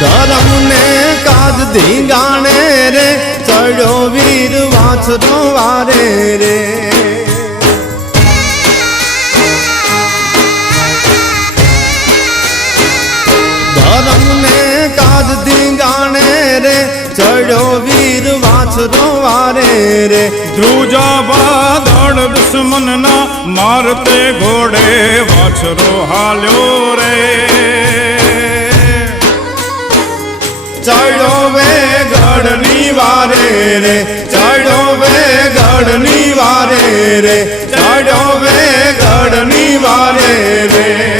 धर्म ने काज धींगाणे रे चढ़ो वीर वाछरो वारे रे धर्म ने काज धींगाणे रे चढ़ो वीर वाछरो वारे रे ध्रुजा बादल दुश्मन ना मारते घोड़े वाछरो हाल्यो रे चढ़ो वे गढ़नी वारे रे चढ़ो वे गढ़नी वारे रे चढ़ो वे गढ़नी वारे रे